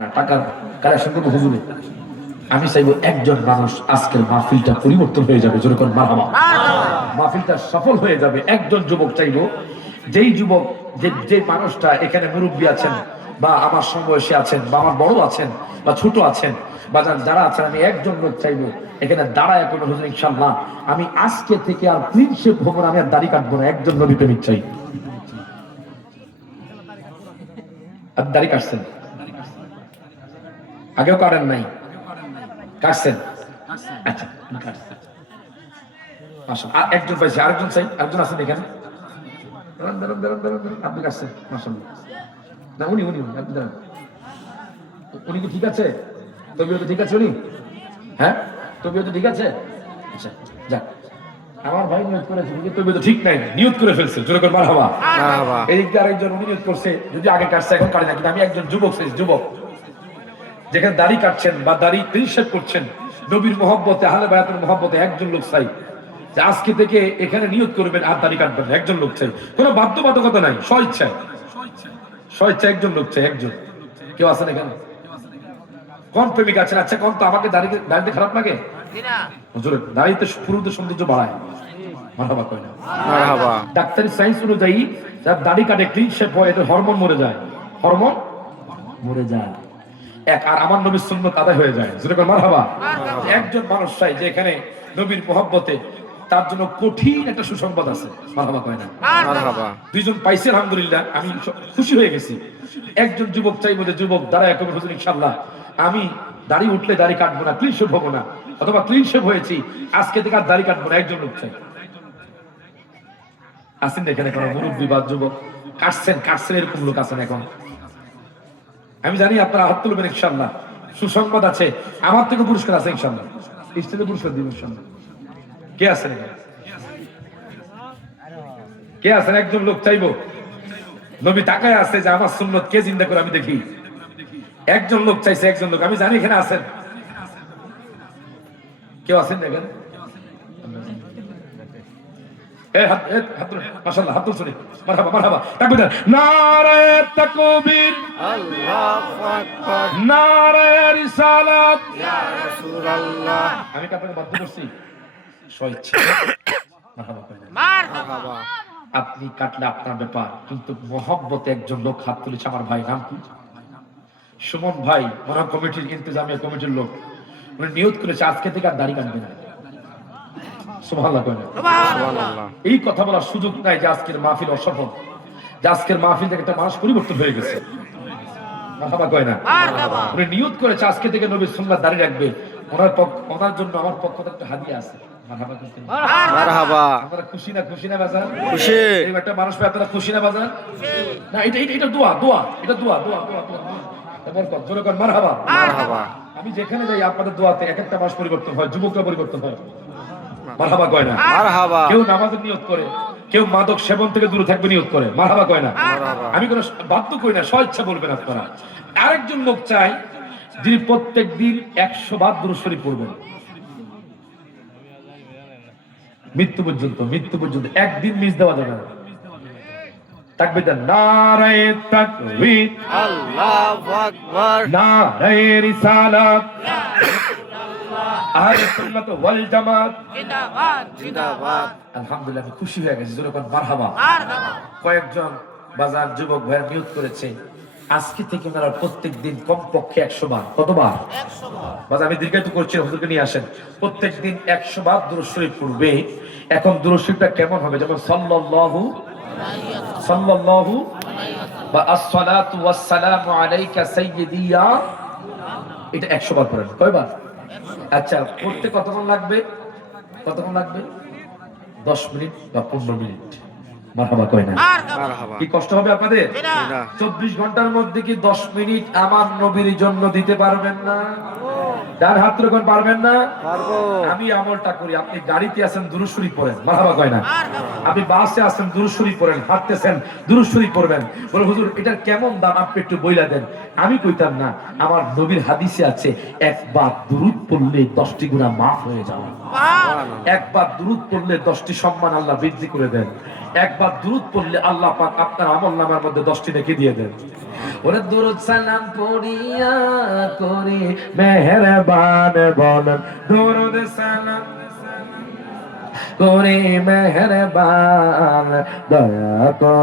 টাকার কালেকশন করবো হুজুরে। আমি চাইবো একজন মানুষ আজকের মাহফিলটা পরিবর্তন হয়ে যাবে, যেরকম মারহাবা, মাহফিলটা সফল হয়ে যাবে। একজন যুবক চাইবো, যেই যুবক যে মানুষটা এখানে মুরব্বী আছেন বা আমার সমবয়সী আছেন বা আমার বড় আছেন বা ছোট আছেন বা যারা আছেন, আমি একজন লোক চাইবো এখানে দাঁড়ায় কোনো হুজুর ইনশাআল্লাহ আমি আজকে থেকে আর ক্লিন শেভ হবো না, আমি আর দাড়ি কাটবো না। একজন নবী প্রেমিক চাই। আপনি দাড়ি কাটছেন? আগেও কাটেন নাই? কাটছেন? আচ্ছা, কাটছেন। মাশাআল্লাহ। একজন পাইছি, আরেকজন চাই। আরেকজন আছেন এখানে? আপনি কাটছেন? মাশাআল্লাহ। না, উনি আপনি দাঁড়ান। উনি কি ঠিক আছে? তবিয়ত ঠিক আছে উনি? হ্যাঁ, তবিয়ত ঠিক আছে? আচ্ছা, যাক। আমার ভাই নিয়ত করেছে, কিন্তু তবিয়ত ঠিক নাই, নিয়ত করে ফেলছে। জোরে করে মারহাবা। মারহাবা। এদিক দিয়ে আরেকজন উনি নিয়ত করছে, যদি আগে কাটছে এখন কাটে না, কিন্তু আমি একজন যুবক চাই, যুবক যেখানে দাড়ি কাটছেন বা দাড়ি ক্লিন করছেন, নবীর মহব্বতে, আহলে বায়াতের মহব্বতে একজন লোক চাই যে আজকে থেকে এখানে নিয়ত করবেন আর দাড়ি কাটবেন। একজন লোক চাই, কোনো বাধ্যবাধকতা নাই, স্বইচ্ছায়। স্বইচ্ছা একজন লোক চাই, একজন। কেউ আছেন এখানে? কোন প্রেমিক আছেন? আচ্ছা, কোন তো আমাকে দাড়িতে খারাপ লাগে? হুজুর, দাড়িতে পুরুষদের সৌন্দর্য বাড়ায়। মারহাবা কয় না? মারহাবা। ডাক্তারি সায়েন্স অনুযায়ী যার দাড়ি কাটে, ক্লিন শেভ হয়, এতে হরমোন মরে যায়। হরমোন মরে যায়। আর আমার নবীর সুন্নাত আদায় হয়ে যায়। জোরে করে মারহাবা। একজন মানুষ চাই যে এখানে নবীর মহব্বতে, তার জন্য কঠিন একটা সুসংবাদ আছে। মারহাবা কয় না? মারহাবা। দুইজন পাইছে, আলহামদুলিল্লাহ, আমি খুশি হয়ে গেছি। একজন যুবক চাইবো যে যুবক দাঁড়ায় কবে হুজুর ইনশাআল্লাহ আমি দাড়ি উঠলে দাড়ি কাটবো না, ক্লিন শেভ হবো না, অথবা ক্লিন শেভ হয়েছি আজকে থেকে আর দাড়ি কাটবো না। একজন লোক চাই। আছেন এখানে কোনো মুরব্বী বা যুবক? কাটছেন এরকম লোক আছেন এখন? আমি জানি আপনারা হাত তুলবেন ইনশাআল্লাহ। সুসংবাদ আছে, আমার থেকে পুরস্কার আছে ইনশাআল্লাহ। স্টেজে পুরস্কার দিব ইনশাআল্লাহ। কে আছেন এখানে? কে আছেন? একজন লোক চাইবো, নবী তাকায় আছে যে আমার সুন্নত কে জিন্দা করে আমি দেখি। একজন লোক চাইছে, একজন লোক। আমি জানি এখানে আছেন। কেউ আছেন এখানে? মাশাআল্লাহ, হাত তুলছেন। মারহাবা, মারহাবা। তাকবীর দেন। নারায়ে তাকবীর, আল্লাহু আকবার, নারায়ে রিসালাত, ইয়া রাসূলুল্লাহ। আমি কি আপনাকে বাধ্য করছি? স্বইচ্ছা। মারহাবা করেন। মারহাবা। আপনি কাটলে আপনার ব্যাপার, কিন্তু মহব্বতে একজন লোক হাত তুলেছে। আমার ভাই নাম কি? সুমন ভাই, মনা কমিটির, ইন্তজামিয়া কমিটির লোক। উনি নিয়ত করেছে আজকে থেকে আর দাড়ি কাটবে না। সুবহানাল্লাহ কয় না? সুবহানাল্লাহ। এই কথা বলার সুযোগ নাই যে আজকের মাহফিল অসফল, যে আজকের মাহফিল থেকে একটা মানুষ পরিবর্তন হয়ে গেছে। মারহাবা কয় না? মারহাবা। উনি নিয়ত করেছে আজকে থেকে নবীর সুন্নাত দাঁড়িয়ে রাখবে। ওনার জন্য আমার পক্ষ থেকে একটা হাদিয়া আছে। মারহাবা করতে। মারহাবা। আপনারা খুশি না বাজার? খুশি। এই একটা মানুষ পেয়ে আপনারা খুশি না বাজার? না, এটা দোয়া, এটা দোয়া। বরকত। জোরে কর মারহাবা। মারহাবা। আমি যেখানে যাই আপনাদের দোয়াতে এক একটা মানুষ পরিবর্তন হয়, যুবকরা পরিবর্তন হয়। মারহাবা কয় না? মারহাবা। কেউ নামাজের নিয়ত করে, কেউ মাদক সেবন থেকে দূরে থাকবে নিয়ত করে। মারহাবা কয় না? আমি কোনো বাধ্য করি না, স্বইচ্ছা বলবেন আপনারা। আরেকজন লোক চাই যিনি প্রত্যেক দিন 100 বার দুরূদ শরীফ পড়বেন, মৃত্যু পর্যন্ত একদিন মিস দেওয়া যাবে না। তাকবীর দেন। নারায়ে তাকবীর, আল্লাহু আকবার, নারায়ে রিসালাত, আহলে সুন্নাত ওয়াল জামাত জিন্দাবাদ, জিন্দাবাদ। আলহামদুলিল্লাহ, আমি খুশি হয়ে গেছি। জোরে বল মারহাবা। মারহাবা। কয়েকজন বাজার যুবক ভাইয়ের নিয়ত করেছে আজকে থেকে ওনারা প্রত্যেকদিন কমপক্ষে 100 বার। কতবার? 100 বার। বাজার আমি দীর্ঘায়িত করছি, হুজুরকে নিয়ে আসেন। প্রত্যেকদিন 100 বার দুরূদ শরীফ পড়বে। এখন দুরূদ শরীফটা কেমন হবে? যেমন সাল্লাল্লাহু বা আসসালাতু ওয়াসসালামু আলাইকা সাইয়্যিদি ইয়া, এটা 100 বার পড়েন। কয়বার? আচ্ছা, পড়তে কতক্ষণ লাগবে? 10 মিনিট বা 15 মিনিট। মারহাবা কয় না? মারহাবা। কি কষ্ট হবে আপনাদের? না। 24 ঘন্টার মধ্যে কি 10 মিনিট আমার নবীর জন্য দিতে পারবেন না? ডান হাত তুলে কোন পারবেন না? পারবো। আমি আমলটা করি। আপনি গাড়িতে আছেন, দুরূদ শরীফ পড়েন। মারহাবা কয় না? আপনি বাসে আছেন, দুরূদ শরীফ পড়েন। হাঁটতেছেন, দুরূদ শরীফ পড়বেন। বলে হুজুর এটার কেমন দাম আপনি একটু বইলা দেন। আমি কইতাম না, আমার নবীর হাদিসে আছে একবার দুরূদ পড়লে 10টি গুনাহ মাফ হয়ে যায়। একবার দুরূদ পড়লে 10টি সম্মান আল্লাহ বৃদ্ধি করে দেন। একবার দুরূদ পড়লে আল্লাহ পাক আপনার আমলনামার মধ্যে 10টি নেকি দিয়ে দেন। ওরে দরুদ সালাম পড়িয়া করে মেহেরবান বলেন দরুদ সালাম করে মেহেরবান দয়া করে